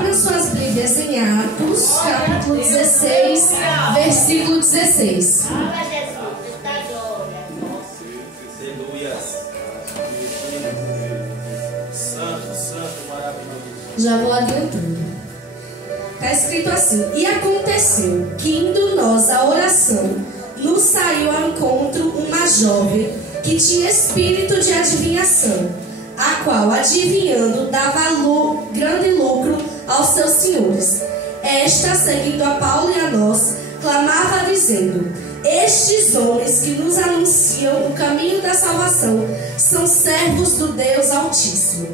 Abram suas Bíblias em Atos, capítulo 16, versículo 16. Já vou adiantando. Está escrito assim: e aconteceu que, indo nós à oração, nos saiu ao encontro uma jovem que tinha espírito de adivinhação, a qual, adivinhando, dava grande lucro aos seus senhores. Esta, seguindo a Paulo e a nós, clamava dizendo: estes homens que nos anunciam o caminho da salvação são servos do Deus Altíssimo.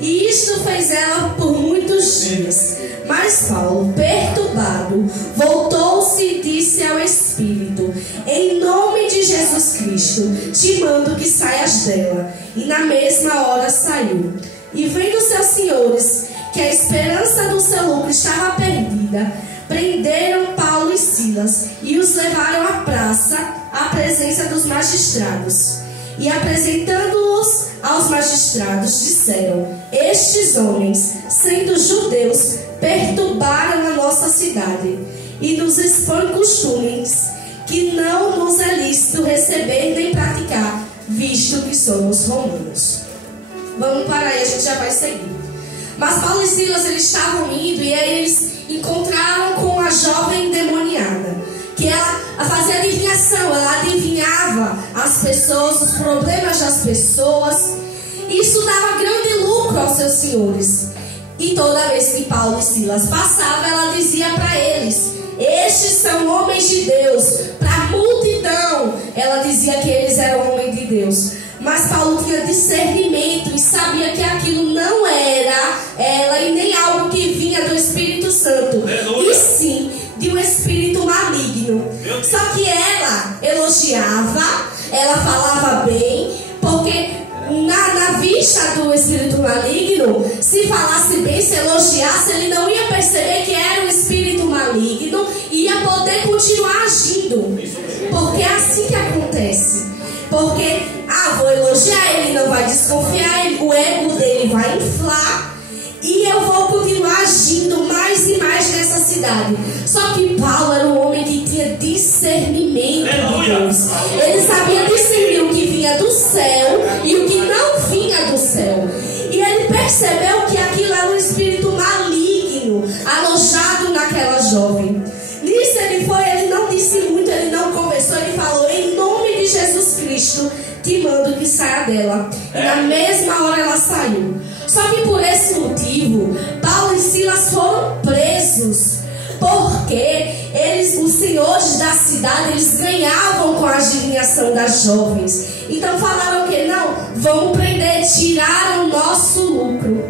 E isto fez ela por muitos dias. Mas Paulo, perturbado, voltou-se e disse ao Espírito: em nome de Jesus Cristo, te mando que saias dela. E na mesma hora saiu. E vendo seus senhores que a esperança do seu lucro estava perdida, prenderam Paulo e Silas e os levaram à praça, à presença dos magistrados. E apresentando-os aos magistrados, disseram: estes homens, sendo judeus, perturbaram a nossa cidade e nos expõem costumes que não nos é lícito receber nem praticar, visto que somos romanos. Vamos parar aí, a gente já vai seguir. Mas Paulo e Silas, eles estavam indo e eles encontraram com a jovem endemoniada, que ela fazia adivinhação, ela adivinhava as pessoas, os problemas das pessoas. Isso dava grande lucro aos seus senhores. E toda vez que Paulo e Silas passavam, ela dizia para eles: estes são homens de Deus. Para a multidão, ela dizia que eles eram homens de Deus. Mas Paulo tinha discernimento e sabia que aquilo não era ela e nem algo que vinha do Espírito Santo. Aleluia. E sim de um espírito maligno. Só que ela elogiava, ela falava bem, porque na vista do espírito maligno, se falasse bem, se elogiasse, ele não ia perceber que era um espírito maligno e ia poder continuar agindo. Porque é assim que acontece. Porque, vou elogiar, ele não vai desconfiar, o ego dele vai inflar e eu vou continuar agindo mais e mais nessa cidade. Só que Paulo era um homem que tinha discernimento de Deus. Ele sabia discernir o que vinha do céu e o que não vinha do céu. E ele percebeu que aquilo era um espírito maligno alojado naquela jovem. Nisso ele não disse muito, ele não conversou, ele falou: em nome de Jesus Cristo, te mando que saia dela. E na mesma hora ela saiu. Só que por esse motivo, Paulo e Silas foram presos. Porque os senhores da cidade, eles ganhavam com a adivinhação das jovens. Então falaram que não, vamos prender, tiraram o nosso lucro.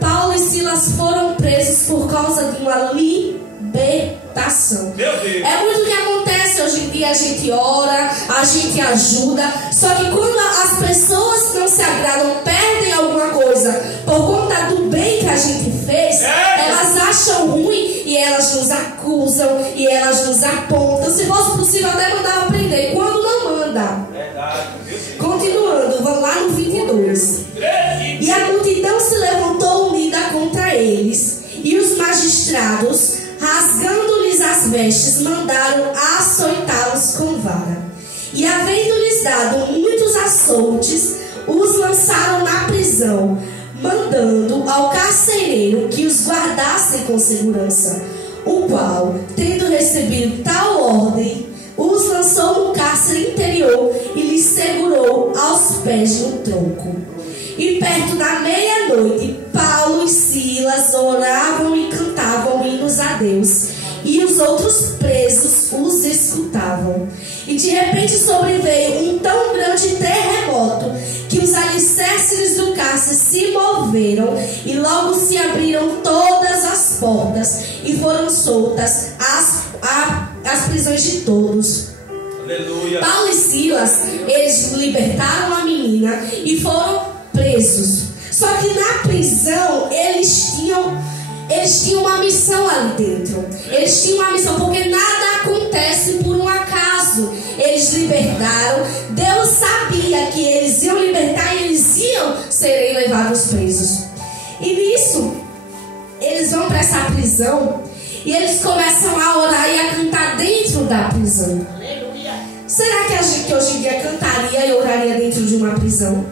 Paulo e Silas foram presos por causa de uma libertação. É muito o que acontece hoje em dia. A gente ora, a gente ajuda, só que quando as pessoas não se agradam, perdem alguma coisa por conta do bem que a gente fez, elas acham ruim e elas nos acusam e elas nos apontam. Se fosse possível até mandar prender, quando não manda. Continuando, vamos lá no 22. E a multidão se levantou unida contra eles, e os magistrados, rasgando-lhes as vestes, mandaram açoitá-los com vara. E havendo-lhes dado muitos açoutes, os lançaram na prisão, mandando ao carcereiro que os guardasse com segurança, o qual, tendo recebido tal ordem, os lançou no cárcere interior e lhes segurou aos pés no tronco. E perto da meia-noite, Paulo e Silas oravam e cantavam hinos a Deus, e os outros presos os escutavam. E de repente sobreveio um tão grande terremoto que os alicerces do cárcere se moveram, e logo se abriram todas as portas e foram soltas as prisões de todos. Aleluia. Paulo e Silas, eles libertaram a menina e foram presos. Só que na prisão eles tinham uma missão ali dentro. Eles tinham uma missão, porque nada acontece por um acaso. Eles libertaram. Deus sabia que eles iam libertar e eles iam serem levados presos. E nisso eles vão para essa prisão e eles começam a orar e a cantar dentro da prisão. Será que a gente hoje em dia cantaria e oraria dentro de uma prisão?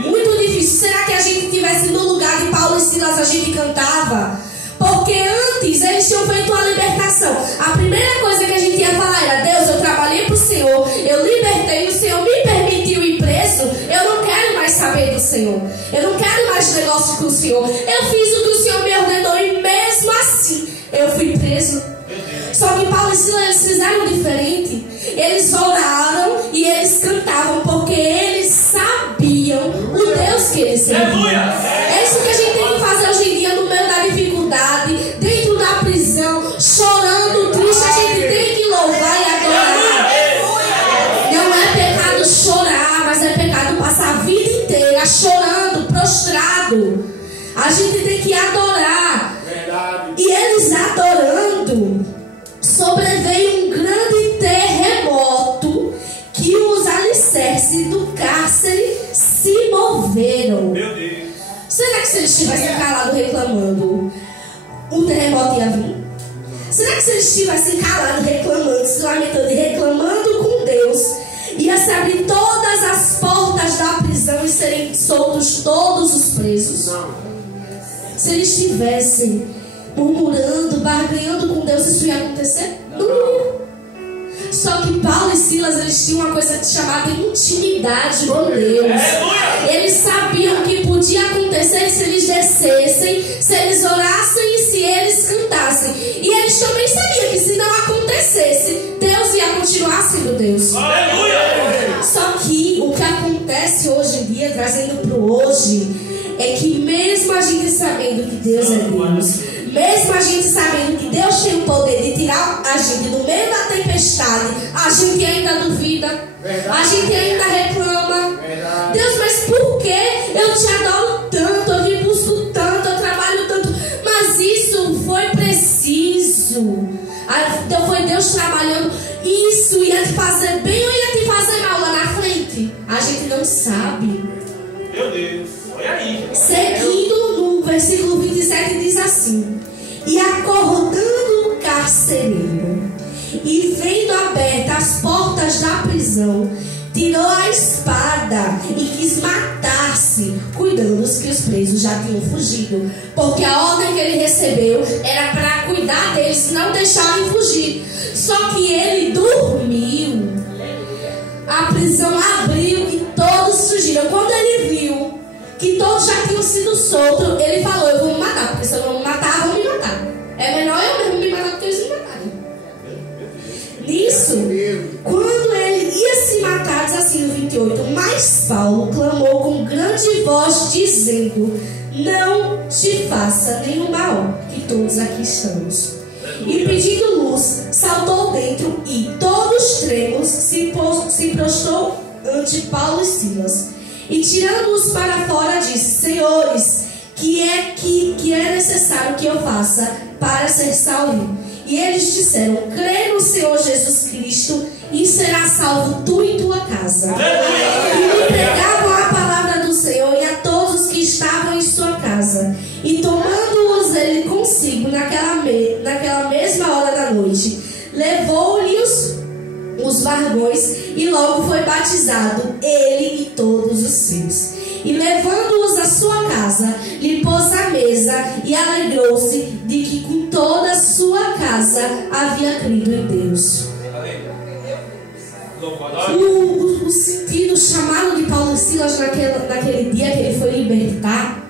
Muito difícil. Será que a gente estivesse no lugar de Paulo e Silas, a gente cantava? Porque antes eles tinham feito uma libertação. A primeira coisa que a gente ia falar era: Deus, eu trabalhei para o Senhor, eu libertei, o Senhor me permitiu ir preso, eu não quero mais saber do Senhor, eu não quero mais negócio com o Senhor, eu fiz o que o Senhor me ordenou e mesmo assim eu fui preso. Só que Paulo e Silas, eles fizeram diferente. Eles oraram e eles cantavam porque eles sabiam o Deus que eles serviam. É isso que a gente tem que fazer hoje em dia, no meio da dificuldade, dentro da prisão, chorando, triste. A gente tem que louvar e adorar. Não é pecado chorar, mas é pecado passar a vida inteira chorando, prostrado. A gente tem que adorar. E eles adorando, sobreveio um grande terremoto que os alicerces do cárcere se moveram. Meu Deus. Será que se eles estivessem calados reclamando, o terremoto ia vir? Será que se eles estivessem calados reclamando, se lamentando e reclamando com Deus, ia se abrir todas as portas da prisão e serem soltos todos os presos? Não. Se eles estivessem murmurando, barganhando com Deus, isso ia acontecer? Não ia. Só que Paulo e Silas, eles tinham uma coisa chamada intimidade com Deus. Eles sabiam o que podia acontecer se eles descessem, se eles orassem e se eles cantassem. E eles também sabiam que se não acontecesse, Deus ia continuar sendo Deus. Só que o que acontece hoje em dia, trazendo para o hoje, é que mesmo a gente sabendo que Deus é Deus, mesmo a gente sabendo que Deus tem o poder de tirar a gente do meio da tempestade, a gente ainda duvida, a gente ainda reclama. Deus, mas por que eu te adoro tanto, eu te busco tanto, eu trabalho tanto? Mas isso foi preciso. Então foi Deus trabalhando. Isso ia te fazer bem ou ia te fazer mal lá na frente? A gente não sabe. Meu Deus, foi aí. Seguindo no versículo 27 diz assim: e acordando o carcereiro e vendo abertas as portas da prisão, tirou a espada e quis matar-se, cuidando que os presos já tinham fugido, porque a ordem que ele recebeu era para cuidar deles, não deixarem fugir. Só que ele dormiu. A prisão abriu e todos fugiram. Quando ele viu que todos já tinham sido soltos, ele falou: eu vou me matar, porque se eu não me matar, vão me matar. É melhor eu mesmo me matar do que eles me matarem. Nisso, quando ele ia se matar, diz assim no 28, mas Paulo clamou com grande voz, dizendo: não te faça nenhum mal, que todos aqui estamos. E pedindo luz, saltou dentro e, todos trêmulos, se prostrou ante Paulo e Silas. E tirando-os para fora, disse: senhores, que é necessário que eu faça para ser salvo? E eles disseram: crê no Senhor Jesus Cristo e será salvo tu e tua casa. E lhe pregavam a palavra do Senhor e a todos que estavam em sua casa. E tomando-os ele consigo naquela mesma hora da noite, levou-lhe os vargões e logo foi batizado, ele e todos os seus. E levando-os à sua casa, lhe pôs à mesa e alegrou-se de que com toda a sua casa havia crido em Deus. O sentido, o chamado de Paulo e Silas naquele dia que ele foi libertar,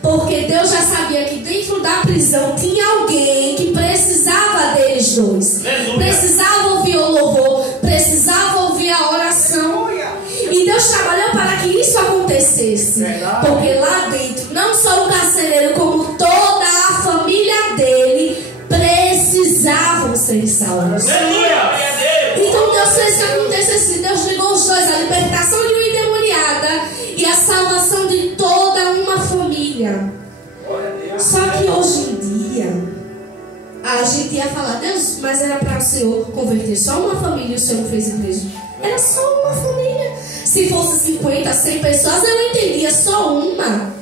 porque Deus já sabia que dentro da prisão tinha alguém que precisava deles dois. Precisava ouvir o louvor, precisava ouvir a oração. E Deus trabalhou para que isso acontecesse. Porque lá dentro, não só o carcereiro, como toda a família dele precisavam ser salvos. Então Deus fez que acontecesse. Deus ligou os dois, a libertação de uma endemoniada e a salvação de toda uma família. Só que hoje em dia a gente ia falar: Deus, mas era para o Senhor converter só uma família e o Senhor fez em preso. Era só uma família. Se fosse 50, 100 pessoas, eu entendia, só uma.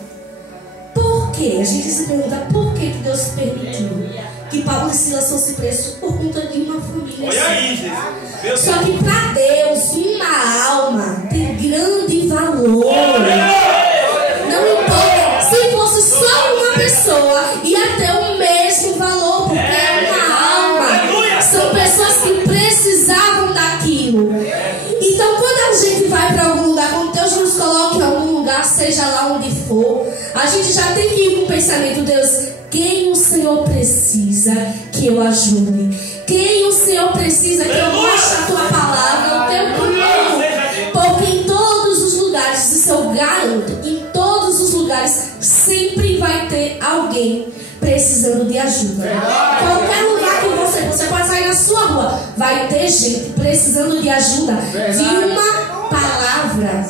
Por quê? A gente se pergunta por que Deus permitiu que Paulo e Silas fossem presos por conta de uma família. Olha aí, Jesus. Só que para Deus, uma alma tem grande valor. Não importa se fosse só uma pessoa, ia ter o mesmo valor, porque é uma alma. São pessoas que precisavam daquilo. Então, quando a gente vai para algum lugar, quando Deus nos coloca em algum lugar, seja lá onde for, a gente já tem que ir com o pensamento: Deus, quem o Senhor precisa que eu ajude? Quem o Senhor precisa que eu mostre a tua palavra, o teu caminho? Porque em todos os lugares, isso eu garanto, em todos os lugares sempre vai ter alguém precisando de ajuda. Qualquer lugar que você pode sair na sua rua, vai ter gente precisando de ajuda, de uma palavra.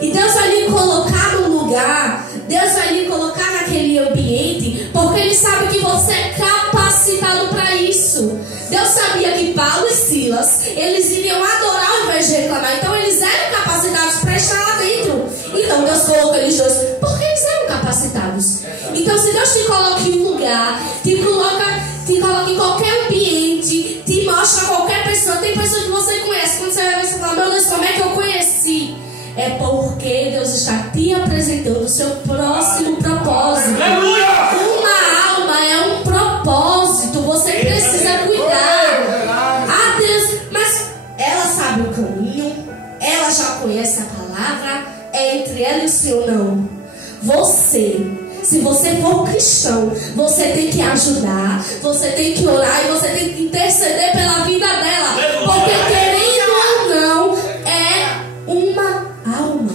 E Deus vai lhe colocar no lugar, Deus vai lhe colocar naquele ambiente, porque Ele sabe que você é capacitado para isso. Deus sabia que Paulo e Silas, eles iriam adorar ao invés de reclamar. Então eles eram capacitados para estar lá dentro. Então Deus colocou eles dois, porque eles eram capacitados. Então se Deus te coloca em um lugar, te coloca em qualquer ambiente, te mostra qualquer pessoa, tem pessoas que você conhece, quando você vai ver, você fala: meu Deus, como é que eu conheci? É porque Deus está te apresentando o seu próximo propósito. Uma alma é um propósito. Você precisa cuidar. Ah, Deus, mas ela sabe o caminho, ela já conhece a palavra, é entre ela e o Senhor. Não. Se você for cristão, você tem que ajudar, você tem que orar e você tem que interceder pela vida dela. Porque querendo ou não, é uma alma.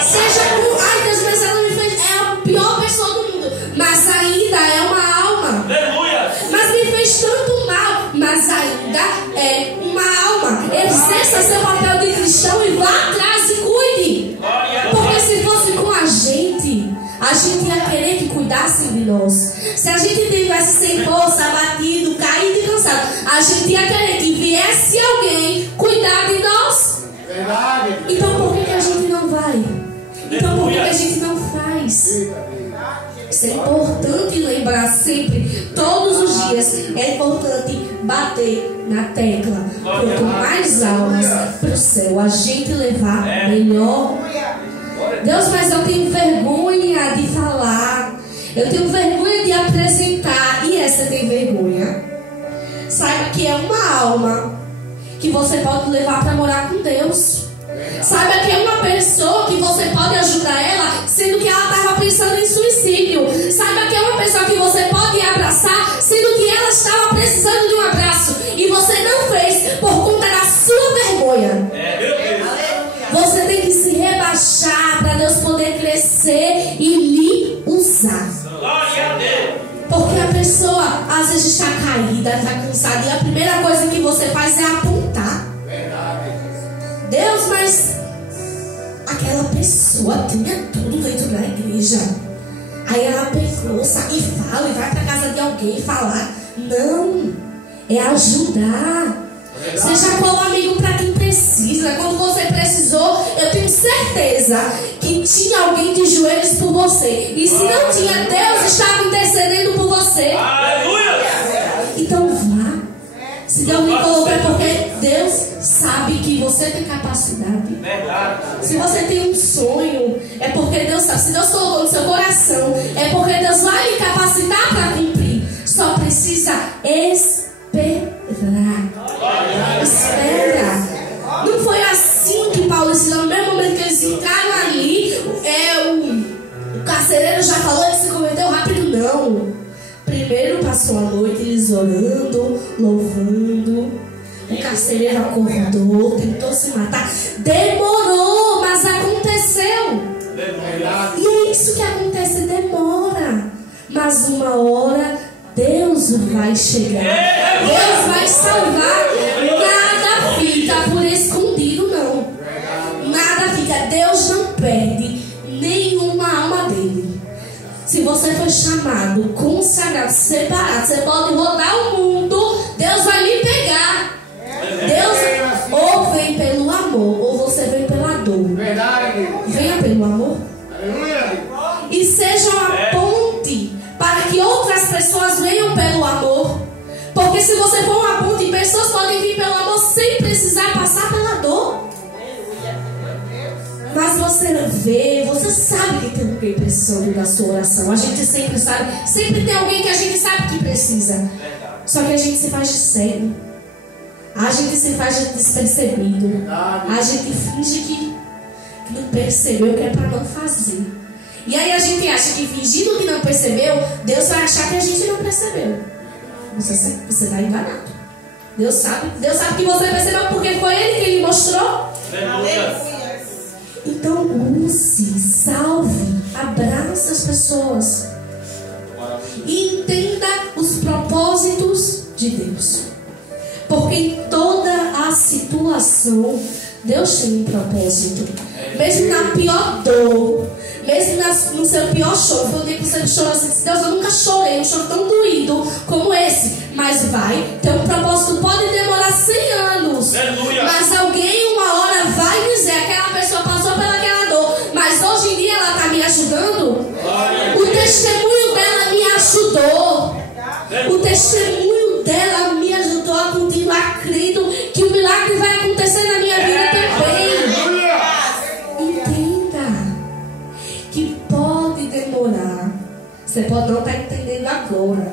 Seja com... Ai, Deus, mas ela me fez... É a pior pessoa do mundo, mas ainda é uma alma. Mas me fez tanto mal, mas ainda é uma alma. Exerça seu papel de cristão e vá atrás e cuide. Porque se fosse com a gente ia querer que cuidassem de nós. Se a gente tivesse sem força, abatido, caído e cansado, a gente ia querer que viesse alguém cuidar de nós. Então por que a gente não vai? Então por que a gente não faz? Isso é importante lembrar sempre, todos os dias. É importante bater na tecla. Quanto mais almas para o céu a gente levar, melhor. Deus, mas eu tenho vergonha de falar, eu tenho vergonha de apresentar. E essa tem vergonha? Saiba que é uma alma que você pode levar para morar com Deus. Saiba que é uma pessoa que você pode ajudar ela, sendo que ela estava pensando em suicídio. Saiba que é uma pessoa que você pode abraçar, sendo que ela estava precisando de um abraço e você não fez por conta da sua vergonha. Você tem que se rebaixar para Deus poder crescer e lhe usar. Porque a pessoa às vezes está caída, está cansada, e a primeira coisa que você faz é apontar. Deus, mas aquela pessoa tinha tudo dentro da igreja. Aí ela pegou, sai e fala e vai para casa de alguém falar. Não, é ajudar. Seja qual amigo para quem precisa. Quando você precisou, eu tenho certeza que tinha alguém de joelhos por você. E se não tinha, Deus estava intercedendo por você. Então vá. Se Deus me colocou, é porque Deus sabe que você tem capacidade. Se você tem um sonho, é porque Deus sabe. Se Deus colocou no seu coração, é porque Deus vai lhe capacitar para cumprir. Só precisa esperar. Espera. Não foi assim que Paulo e Silas, no mesmo momento que eles entraram ali, o carcereiro já falou, ele se converteu rápido. Não. Primeiro passou a noite eles orando, louvando. O carcereiro acordou, tentou se matar. Demorou, mas aconteceu. E é isso que acontece, demora. Mas uma hora Deus vai chegar. Deus vai salvar. Nada fica por escondido, não. Nada fica. Deus não perde nenhuma alma dele. Se você foi chamado, consagrado, separado, você pode rodar o mundo, Deus vai lhe pegar. Deus ou vem pelo amor, ou você vem pela dor. Venha pelo amor. E seja uma ponte pessoas venham pelo amor. Porque se você for uma ponte, pessoas podem vir pelo amor sem precisar passar pela dor. Mas você vê, você sabe que tem alguém precisando da sua oração. A gente sempre sabe, sempre tem alguém que a gente sabe que precisa. Só que a gente se faz de cego. A gente se faz de despercebido. A gente finge que não percebeu, que é para não fazer. E aí a gente acha que fingindo que não percebeu, Deus vai achar que a gente não percebeu. Você está enganado. Deus sabe que você percebeu porque foi Ele que lhe mostrou. Então use, salve, abraça as pessoas e entenda os propósitos de Deus. Porque em toda a situação Deus tem um propósito. Mesmo na pior dor, mesmo no seu pior choro. Foi um dia que você chorou assim, Deus, eu nunca chorei um choro tão doído como esse. Mas vai ter um propósito. Pode demorar 100 anos. Aleluia. Mas alguém uma hora vai dizer, aquela pessoa passou pelaquela dor, mas hoje em dia ela está me ajudando. O testemunho dela me ajudou. O testemunho dela me ajudou a continuar crendo que o milagre vai acontecer na minha vida também. Entenda que pode demorar. Você pode não estar entendendo agora,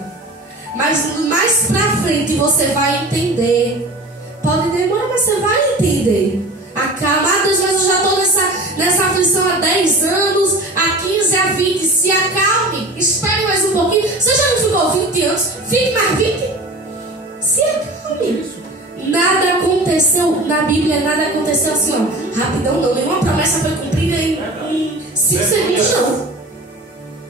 mas mais pra frente você vai entender. Pode demorar, mas você vai entender. Acalma, Deus, mas eu já estou nessa aflição há 10 anos, há 15, há 20. Se acalme, espere mais um pouquinho. Você já não ficou 20 anos? Fique mais 20. Se acalme. Nada aconteceu na Bíblia, nada aconteceu assim, ó, rapidão não. Nenhuma promessa foi cumprida em 5 segundos, não.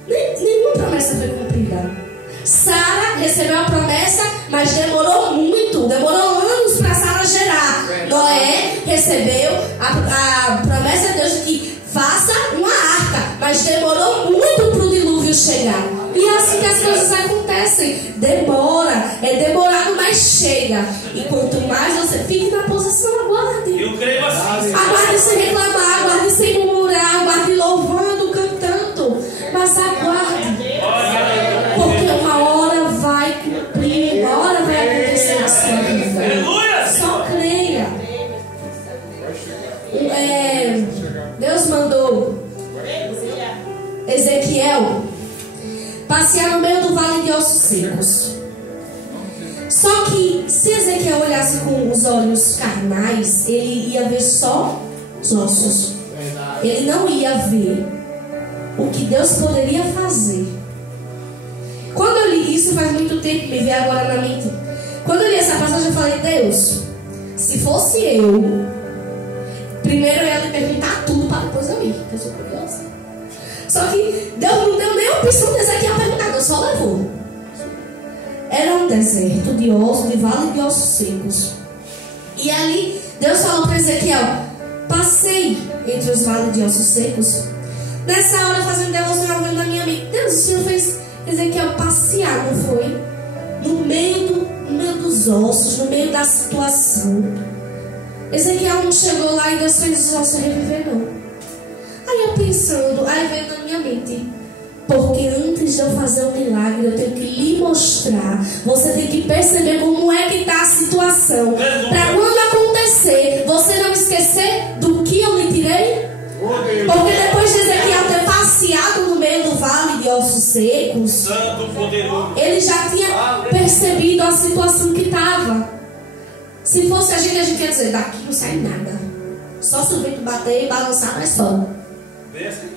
Nenhuma promessa foi cumprida. Sara recebeu a promessa, mas demorou muito, demorou anos para Sara gerar. Noé recebeu a promessa de Deus de que faça uma arca, mas demorou muito para o dilúvio chegar. E é assim que as coisas acontecem. Demora, é demorado, mas chega. E quanto mais você fique na posição, aguarde. Eu creio assim. Aguarde sem reclamar, aguarde sem murmurar, aguarde louvando, cantando. Mas aguarde. Porque uma hora vai cumprir, uma hora vai acontecer na sua vida. Só creia. Deus mandou Ezequiel passear no meio do vale de ossos secos. Só que se Ezequiel olhasse com os olhos carnais, ele ia ver só os ossos. Ele não ia ver o que Deus poderia fazer. Quando eu li isso, faz muito tempo, me veio agora na mente. Quando eu li essa passagem, eu falei, Deus, se fosse eu, primeiro eu ia lhe perguntar tudo para depois eu ir, porque eu sou curiosa. Só que Deus não deu nem a opção de Ezequiel perguntar, Deus só levou. Era um deserto de ossos, de vale de ossos secos. E ali Deus falou para Ezequiel, passei entre os vales de ossos secos. Nessa hora, fazendo devocional na minha mente, Deus, o Senhor fez Ezequiel passear, não foi? No meio dos ossos, no meio da situação. Ezequiel não chegou lá e Deus fez os ossos reviver, não. Aí eu pensando, aí veio na minha mente, porque antes de eu fazer o milagre, eu tenho que lhe mostrar. Você tem que perceber como é que está a situação, para quando acontecer, você não esquecer do que eu lhe tirei. Porque depois de Ezequiel ter passeado no meio do vale de ossos secos, ele já tinha percebido a situação que estava. Se fosse a gente ia dizer, daqui não sai nada, só se o vento bater e balançar, mas só.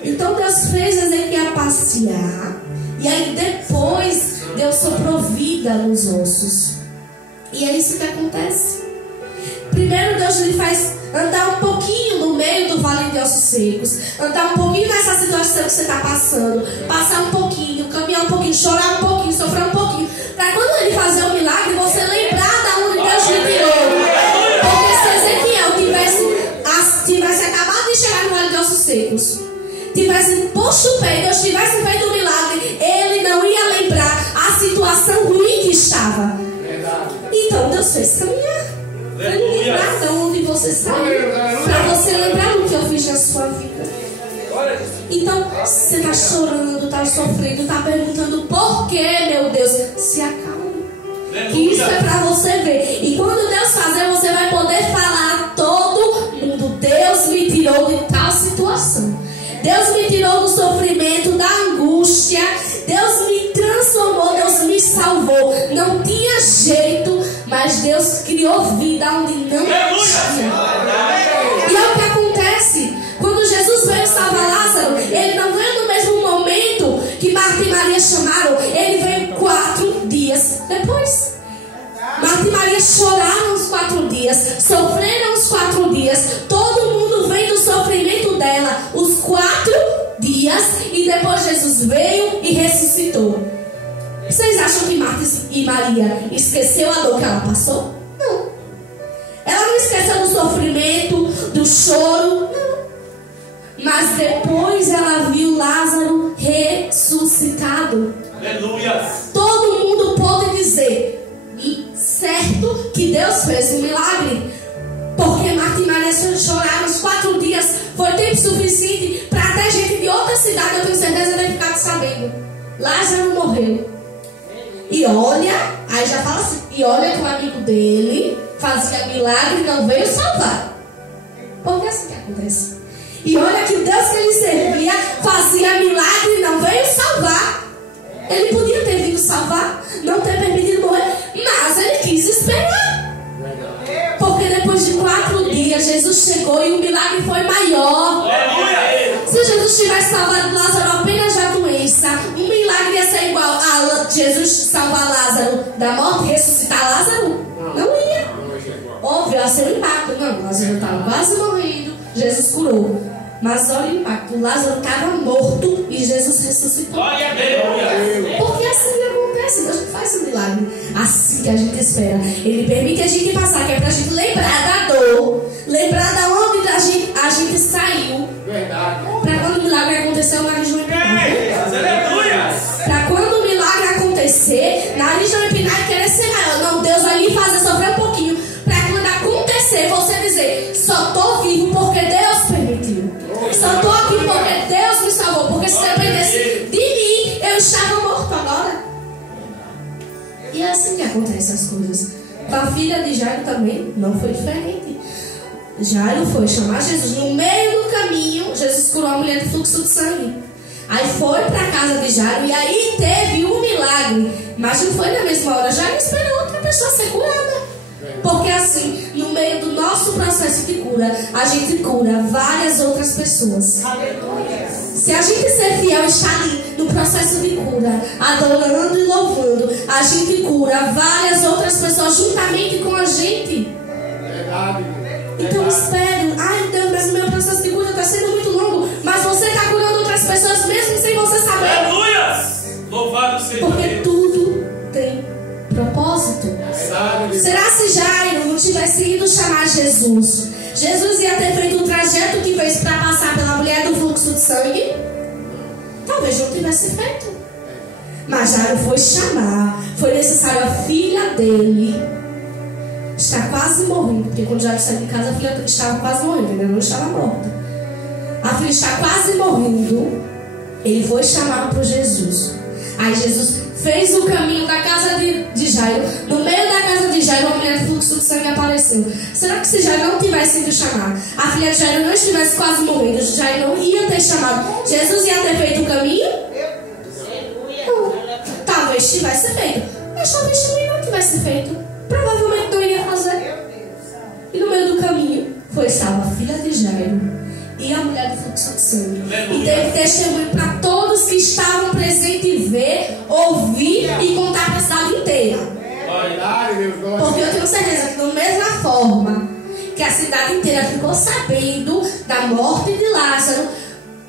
Então Deus fez Ezequiel passear, e aí depois Deus soprou vida nos ossos. E é isso que acontece. Primeiro Deus lhe faz andar um pouquinho no meio do vale de ossos secos, andar um pouquinho nessa situação que você está passando, passar um pouquinho, caminhar um pouquinho, chorar um pouquinho, sofrer um pouquinho, para quando ele fazer o milagre, você lembrar da onde Deus lhe tirou. Porque se Ezequiel tivesse acabado de chegar no vale de ossos secos, tivesse posto o pé e Deus tivesse feito o milagre, ele não ia lembrar a situação ruim que estava. Então Deus fez caminhar para lembrar de onde você saiu, para você lembrar o que eu fiz na sua vida. Então você está chorando, está sofrendo, está perguntando por quê, meu Deus, se acalme. Que isso é para você ver. E quando Deus fazer, você vai poder falar a todo mundo: Deus me tirou de tal situação. Deus me tirou do sofrimento, da angústia. Deus me transformou, Deus me salvou. Não tinha jeito, mas Deus criou vida onde não tinha. E é o que acontece. Quando Jesus veio salvar Lázaro, ele não veio no mesmo momento que Marta e Maria chamaram. Ele veio 4 dias depois. Marta e Maria choraram os 4 dias, sofreram os 4 dias. Todo mundo vem do sofrimento dela os 4 dias. E depois Jesus veio e ressuscitou. Vocês acham que Marta e Maria esqueceu a dor que ela passou? Não. Ela não esqueceu do sofrimento, do choro. Não. Mas depois ela viu Lázaro ressuscitado. Aleluia. Todo mundo pode dizer certo que Deus fez um milagre. Porque Marta e Maria choraram os 4 dias. Foi tempo suficiente para até gente de outra cidade, eu tenho certeza, ter ficado sabendo. Lázaro morreu. E olha, aí já fala assim, e olha que o amigo dele fazia milagre e não veio salvar. Porque é assim que acontece. E olha que o Deus que ele servia fazia milagre e não veio salvar. Ele podia ter vindo salvar, não ter permitido morrer, mas ele quis esperar. Porque depois de 4 dias Jesus chegou e o milagre foi maior. Se Jesus tivesse salvado Lázaro apenas da doença, um milagre ia ser igual a Jesus salvar Lázaro da morte, ressuscitar Lázaro? Não ia. Óbvio, ia ser um impacto. Não, Lázaro estava quase morrendo, Jesus curou. Mas olha o impacto, Lázaro estava morto e Jesus ressuscitou. Porque assim que acontece, Deus faz um milagre. Assim que a gente espera. Ele permite a gente passar, que é para a gente lembrar da dor, lembrar da onde a gente saiu. Para quando o milagre acontecer, o nariz não empinar. Para quando o milagre acontecer, nariz não empinar e querer ser maior. Não, Deus vai lhe fazer sofrer um pouquinho. Para quando acontecer, você dizer: só estou vivo porque Deus permitiu. Só estou aqui porque Deus me salvou. Porque se dependesse de mim, eu estava morto agora. E é assim que acontecem as coisas. Com a filha de Jairo também não foi diferente. Jairo foi chamar Jesus. No meio do caminho, Jesus curou a mulher do fluxo de sangue. Aí foi para a casa de Jairo e aí teve um milagre. Mas não foi na mesma hora. Jairo esperou outra pessoa ser curada. Porque assim, no meio do nosso processo de cura, a gente cura várias outras pessoas. Se a gente ser fiel e estar ali no processo de cura, adorando e louvando, a gente cura várias outras pessoas juntamente com a gente. Então espero. Ai Deus, mas o meu processo de cura está sendo muito longo. Mas você está curando outras pessoas mesmo sem você saber. Aleluia! Louvado seja Deus. Porque tudo tem propósito. Será se Jairo não tivesse ido chamar Jesus, Jesus ia ter feito o trajeto que fez para passar pela mulher do fluxo de sangue? Talvez não tivesse feito. Mas Jairo foi chamar. Foi necessário a filha dele estar quase morrendo. Porque quando Jairo saiu de casa, a filha estava quase morrendo, ainda não estava morta. A filha está quase morrendo. Ele foi chamar para Jesus. Aí Jesus fez o caminho da casa de Jairo. No meio da casa de Jairo, a mulher do fluxo de sangue apareceu. Será que se Jairo não tivesse ido chamar, a filha de Jairo não estivesse quase morrendo, Jairo não ia ter chamado, Jesus ia ter feito o caminho? Não. Talvez tivesse feito, mas talvez também não tivesse feito. Provavelmente não iria fazer. E no meio do caminho foi salva a filha de Jairo e a mulher do fluxo de sangue. E teve testemunho para todos que estavam presentes ver, ouvir e contar para a cidade inteira. Porque eu tenho certeza que da mesma forma que a cidade inteira ficou sabendo da morte de Lázaro,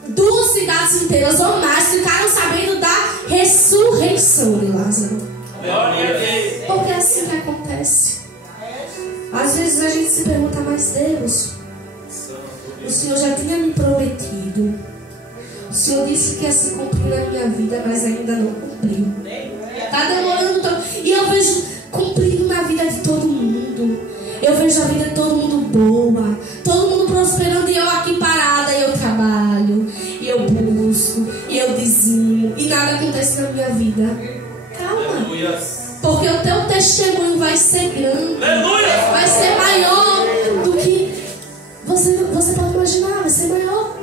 2 cidades inteiras ou mais ficaram sabendo da ressurreição de Lázaro. Porque é assim que acontece. Às vezes a gente se pergunta: mas Deus, o Senhor já tinha me prometido. O Senhor disse que ia se cumprir na minha vida, mas ainda não cumpriu. Está demorando tanto. E eu vejo cumprindo na vida de todo mundo. Eu vejo a vida de todo mundo boa. Todo mundo prosperando e eu aqui parada. E eu trabalho, e eu busco, e eu dizimo, testemunho e nada acontece na minha vida. Calma. Aleluia. Porque o teu testemunho vai ser grande. Aleluia. Vai ser maior do que você pode imaginar. Vai ser maior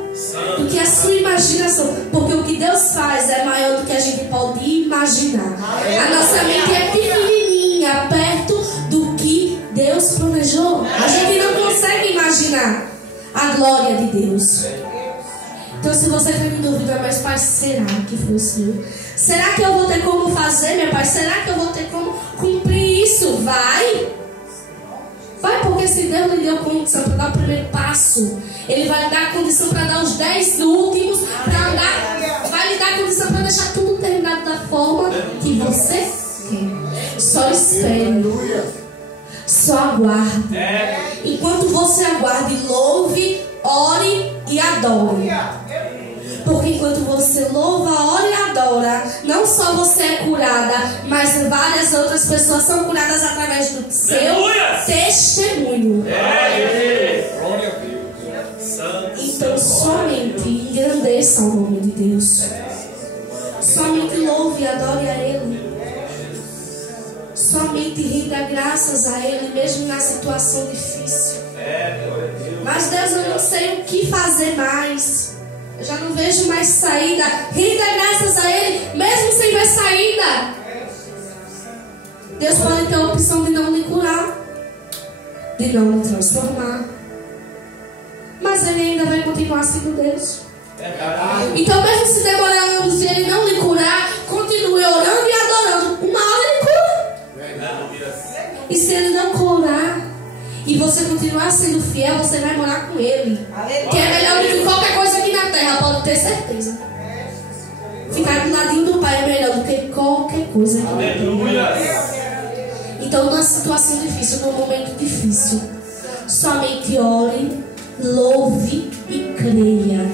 do que a sua imaginação. Porque o que Deus faz é maior do que a gente pode imaginar. A nossa mente é pequenininha perto do que Deus planejou. A gente não consegue imaginar a glória de Deus. Então, se você está em dúvida, mas pai, será que foi o Senhor? Será que eu vou ter como fazer, meu pai? Será que eu vou ter como cumprir isso? Vai! Vai, porque se Deus lhe deu condição para dar o primeiro passo, Ele vai lhe dar condição para dar os 10 últimos, vai lhe dar condição para deixar tudo terminado da forma que você quer. Só espere. Só aguarde. Enquanto você aguarde, louve, ore e adore. Porque enquanto você louva, ora e adora, não só você é curada, mas várias outras pessoas são curadas através do seu testemunho. Então somente engrandeça o nome de Deus. Somente louve e adore a Ele. Somente renda graças a Ele, mesmo na situação difícil. Mas Deus, eu não sei o que fazer mais. Eu já não vejo mais saída. Renda graças a Ele, mesmo sem ver saída. Deus pode ter a opção de não lhe curar, de não lhe transformar, mas Ele ainda vai continuar sendo Deus. Então, mesmo se demorar anos e Ele não lhe curar, continue orando e adorando. Uma hora Ele cura. E se Ele não curar e você continuar sendo fiel, você vai morar com Ele. Que é melhor do que qualquer coisa aqui na terra, pode ter certeza. Ficar do ladinho do Pai é melhor do que qualquer coisa aqui na terra. Então, numa situação difícil, num momento difícil, somente ore, louve e creia.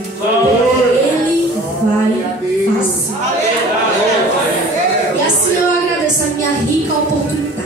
Ele vai fazer. E assim eu agradeço a minha rica oportunidade